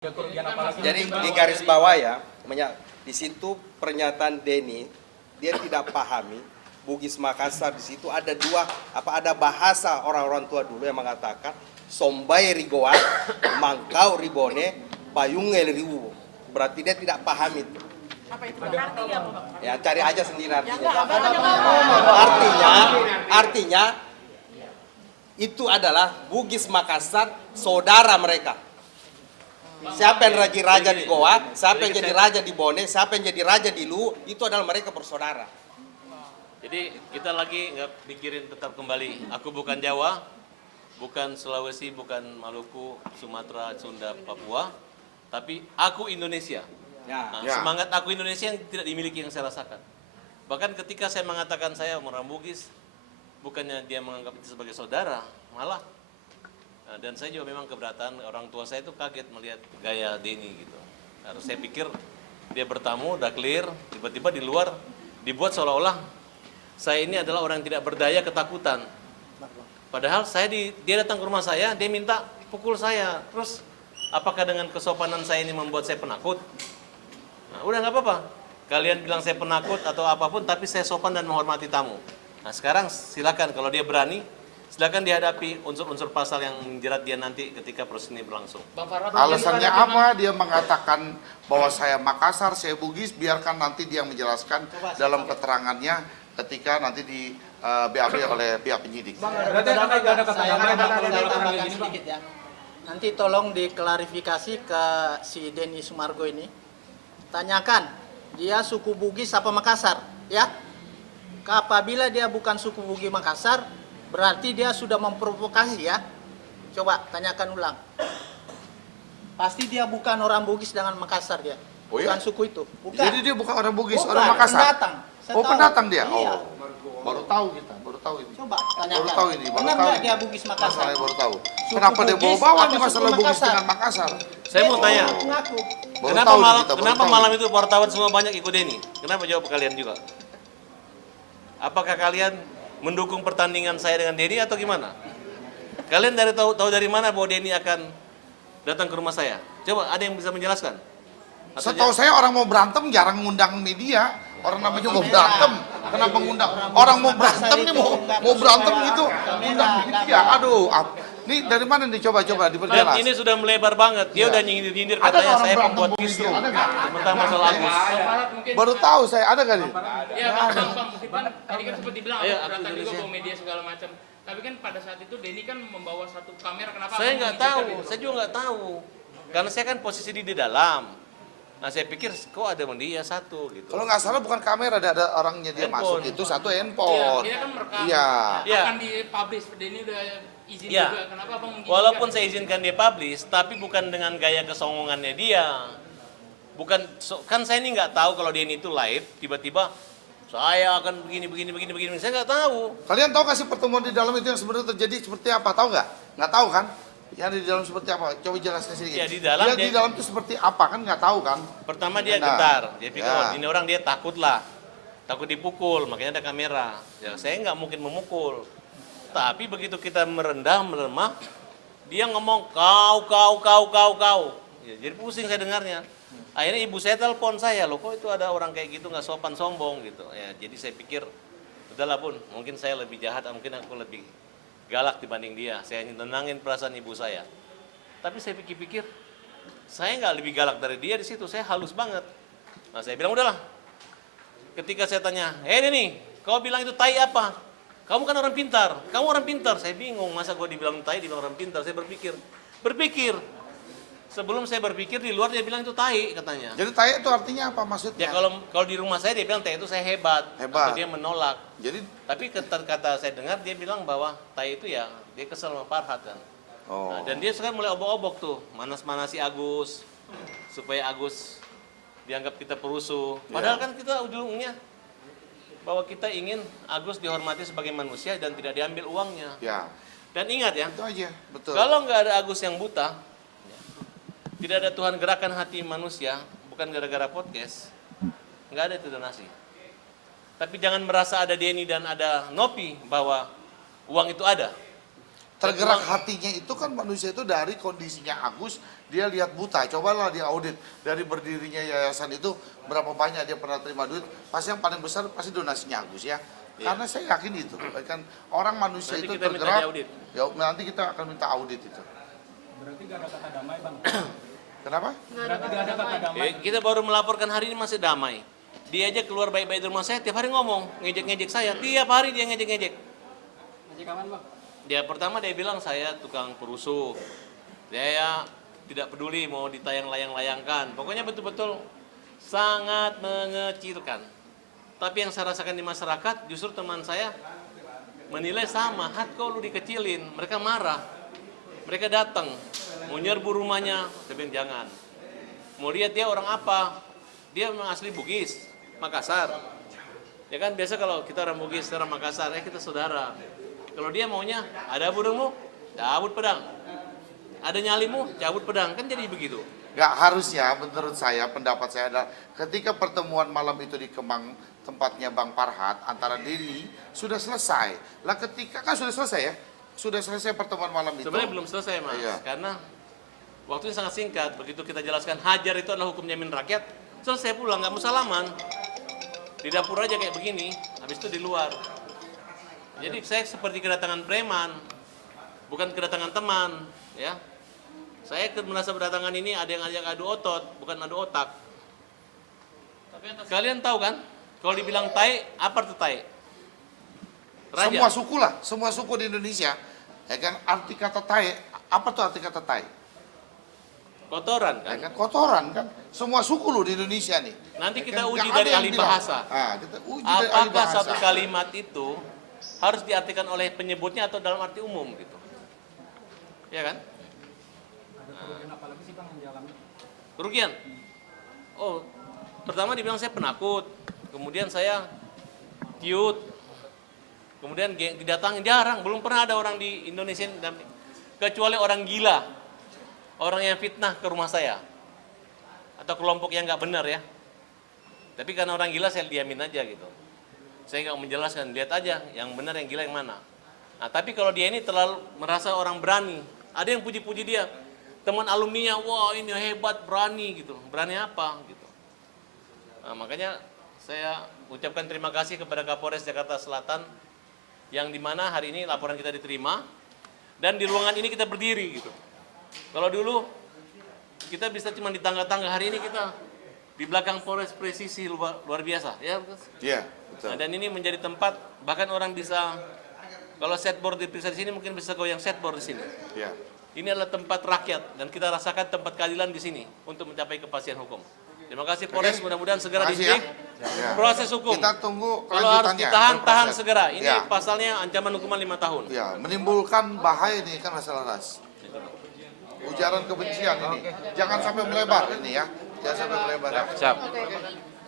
Jadi di garis bawah ya, di situ pernyataan Denny dia tidak pahami Bugis Makassar. Di situ ada ada bahasa orang-orang tua dulu yang mengatakan Sombai Rigoan, Mangkau Ribone, Payungel Riwu. Berarti dia tidak paham itu. Apa itu artinya? Ya cari aja sendiri artinya. Artinya Artinya itu adalah Bugis Makassar saudara mereka. Siapa yang jadi raja di Goa, siapa yang jadi raja di Bone, siapa yang jadi raja di Lu, itu adalah mereka bersaudara. Jadi kita lagi nggak pikirin tetap kembali. Aku bukan Jawa, bukan Sulawesi, bukan Maluku, Sumatera, Sunda, Papua, tapi aku Indonesia. Nah, semangat aku Indonesia yang tidak dimiliki yang saya rasakan. Bahkan ketika saya mengatakan saya orang Bugis, bukannya dia menganggap itu sebagai saudara, malah. Nah, dan saya juga memang keberatan, orang tua saya itu kaget melihat gaya Denny gitu. Harus saya pikir dia bertamu, udah clear, tiba-tiba di luar dibuat seolah-olah saya ini adalah orang yang tidak berdaya, ketakutan. Padahal dia datang ke rumah saya, dia minta pukul saya. Terus apakah dengan kesopanan saya ini membuat saya penakut? Nah, udah nggak apa-apa. Kalian bilang saya penakut atau apapun, tapi saya sopan dan menghormati tamu. Nah sekarang silakan kalau dia berani, silakan dihadapi unsur-unsur pasal yang menjerat dia nanti ketika proses ini berlangsung. Alasannya apa dia mengatakan bahwa saya Makassar, saya Bugis, biarkan nanti dia menjelaskan dalam keterangannya ketika nanti di BAP oleh pihak penyidik. Sedikit ya. Nanti tolong diklarifikasi ke si Denny Sumargo ini. Tanyakan, dia suku Bugis apa Makassar, ya? Apabila dia bukan suku Bugis Makassar, berarti dia sudah memprovokasi ya. Coba tanyakan ulang. Pasti dia bukan orang Bugis dengan Makassar dia. Oh, iya? Bukan suku itu. Bukan. Jadi dia bukan orang Bugis, Bukan, orang Makassar. pendatang. Pendatang dia. Iya. Oh, baru tahu kita, baru tahu ini. Coba tanyakan. Baru tahu ini, baru Benar tahu. nggak dia Bugis Makassar? Masalahnya baru tahu. Suku Kenapa dia Bugis bawa-bawa atau nih masalah suku Bugis Makassar? dengan Makassar? Saya mau tanya, Ngaku. Baru kenapa tahu nih malam, kita, baru kenapa tahu malam nih. itu wartawan semua banyak ikut Denny? Kenapa jawab kalian juga? Apakah kalian mendukung pertandingan saya dengan Denny atau gimana? Kalian tahu dari mana bahwa Denny akan datang ke rumah saya? Coba ada yang bisa menjelaskan? Atau Setahu saya orang mau berantem jarang ngundang media. Orang namanya mau berantem, kenapa ngundang? Orang mau berantem nih mau berantem gitu, ngundang media. Aduh, ini dari mana nih coba diperjelas? ini sudah melebar banget. Dia udah nyindir-nyindir katanya saya pembuat kisruh tentang masalah Agus. Baru tahu saya, ada gak nih? Ya bang, mungkin kan tadi kan sempat dibilang Ayo, aku aku keberatan juga Indonesia. bawa media segala macam. Tapi kan pada saat itu Denny kan membawa satu kamera, kenapa? Saya abang nggak mengizinkan tahu, itu? saya juga nggak tahu. Karena saya kan posisi di dalam. Nah saya pikir kok ada dia satu gitu. Kalau nggak salah bukan kamera, ada orangnya dia Handphone. masuk itu satu Iya, handphone. dia kan merekam. Iya. Iya. Akan dipublish, Denny udah izin Iya. juga. Kenapa abang mengizinkan? Walaupun saya izinkan dia publish, tapi bukan dengan gaya kesongongannya dia. Bukan, kan saya ini nggak tahu kalau dia ini itu live, tiba-tiba saya akan begini. Saya nggak tahu. Kalian tahu nggak sih pertemuan di dalam itu yang sebenarnya terjadi seperti apa? Tahu nggak? Nggak tahu kan? Yang di dalam seperti apa? Coba jelaskan sedikit. Ya, di dalam Dia di dalam itu seperti apa kan? Nggak tahu kan? Pertama dia Nah, getar, dia pikir ya. oh, ini orang dia takut lah, takut dipukul, makanya ada kamera. Ya saya nggak mungkin memukul. Tapi begitu kita melemah, dia ngomong kau. Ya, jadi pusing saya dengarnya. Akhirnya ibu saya telepon saya, loh kok itu ada orang kayak gitu nggak sopan sombong gitu. Ya, jadi saya pikir udahlah pun, mungkin saya lebih jahat, mungkin aku lebih galak dibanding dia. Saya ingin tenangin perasaan ibu saya. Tapi saya pikir-pikir, saya nggak lebih galak dari dia di situ. Saya halus banget. Nah saya bilang udahlah. Ketika saya tanya, Denny, kau bilang itu tai apa? Kamu kan orang pintar. Kamu orang pintar. Saya bingung, masa gue dibilang tai, dibilang orang pintar. Saya berpikir. Sebelum saya berpikir di luar dia bilang itu tai katanya. Jadi tai itu artinya apa maksudnya? Ya kalau di rumah saya dia bilang tai itu saya hebat. Hebat. Atau dia menolak. Jadi Tapi kata saya dengar dia bilang bahwa tai itu ya dia kesel sama Farhad kan. oh. Nah, dan dia sekarang mulai obok-obok tuh, manas-manasi Agus supaya Agus dianggap kita perusuh. Padahal kan kita ujungnya bahwa kita ingin Agus dihormati sebagai manusia dan tidak diambil uangnya. Ya, Dan ingat ya, itu aja, betul. kalau nggak ada Agus yang buta, tidak ada Tuhan gerakan hati manusia, bukan gara-gara podcast, nggak ada itu donasi. Tapi jangan merasa ada Denny dan ada Nopi bahwa uang itu ada. Tergerak hatinya itu kan manusia itu dari kondisinya Agus dia lihat buta. Cobalah dia audit dari berdirinya yayasan itu berapa banyak dia pernah terima duit. Pasti yang paling besar pasti donasinya Agus ya. Karena saya yakin itu kan orang manusia Nanti itu kita minta tergerak. diaudit. Ya nanti kita akan minta audit itu. Berarti gak ada kata damai, Bang. Kenapa? Berarti gak ada kata damai. Kita baru melaporkan hari ini masih damai. Dia aja keluar baik-baik dari rumah saya, tiap hari ngomong, ngejek-ngejek saya. Tiap hari dia ngejek-ngejek. Masih kawan, Bang? Dia pertama dia bilang saya tukang perusuh. Dia tidak peduli mau ditayang-layang-layangkan. Pokoknya betul-betul sangat mengecilkan. Tapi yang saya rasakan di masyarakat, justru teman saya menilai sama. Kok lu dikecilin, mereka marah. Mereka datang, mau nyerbu rumahnya, saya bilang jangan. Mau lihat dia orang apa, dia memang asli Bugis, Makassar. Ya kan biasa kalau kita orang Bugis, orang Makassar, kita saudara. Kalau dia maunya, ada burungmu, cabut pedang. Ada nyalimu, cabut pedang, kan jadi begitu. Nggak harusnya, menurut saya, pendapat saya adalah ketika pertemuan malam itu di Kemang, tempatnya Bang Farhat, antara Denny, sudah selesai. Lah ketika, kan sudah selesai ya? Sudah selesai pertemuan malam itu. Sebenarnya belum selesai Mas, Iya. karena waktunya sangat singkat. Begitu kita jelaskan hajar itu adalah hukum jamin rakyat, selesai pulang, nggak mau salaman. Di dapur aja kayak begini, habis itu di luar. Jadi saya seperti kedatangan preman, bukan kedatangan teman, ya. Saya merasa berdatangan ini ada yang ajak adu otot, bukan adu otak. Kalian tahu kan, kalau dibilang tai, apa arti tai? Raja. Semua suku lah, semua suku di Indonesia. Ya kan, arti kata tai, apa tuh arti kata tai? Kotoran Ya kan? kan, kotoran kan. Semua suku loh di Indonesia nih. Nanti Ya kita kan, uji nggak dari ada yang ahli bilang. bahasa. Ah, kita uji dari ahli Apakah bahasa. satu kalimat itu harus diartikan oleh penyebutnya atau dalam arti umum gitu? Ya kan? Kerugian apa lagi sih, Bang, yang dialami? Kerugian? Oh, pertama dibilang saya penakut, kemudian saya cute, kemudian didatangin jarang, belum pernah ada orang di Indonesia kecuali orang gila, orang yang fitnah ke rumah saya, atau kelompok yang nggak benar ya. Tapi karena orang gila saya diamin aja gitu. Saya nggak menjelaskan, lihat aja yang benar yang gila yang mana. Nah, tapi kalau dia ini terlalu merasa orang berani, ada yang puji-puji dia, teman alumninya, wah ini hebat, berani gitu. Berani apa gitu. Nah, makanya saya ucapkan terima kasih kepada Kapolres Jakarta Selatan yang dimana hari ini laporan kita diterima dan di ruangan ini kita berdiri gitu. Kalau dulu kita bisa cuma di tangga-tangga, hari ini kita di belakang Polres presisi luar biasa ya. Iya, betul. Nah, dan ini menjadi tempat bahkan orang bisa kalau setboard diperiksa di sini mungkin bisa goyang setboard di sini. Iya. Ini adalah tempat rakyat dan kita rasakan tempat keadilan di sini untuk mencapai kepastian hukum. Terima kasih Polres, Oke. mudah-mudahan segera Makasih ya. dididik. Ya. Proses hukum. Kita tunggu Kalau harus kelanjutannya, ditahan, tahan berproses. segera. Ini Ya. pasalnya ancaman hukuman 5 tahun. Ya, menimbulkan bahaya ini kan masalah ras. Ujaran kebencian ini. Jangan sampai melebar ini ya. Jangan sampai melebar. Siap.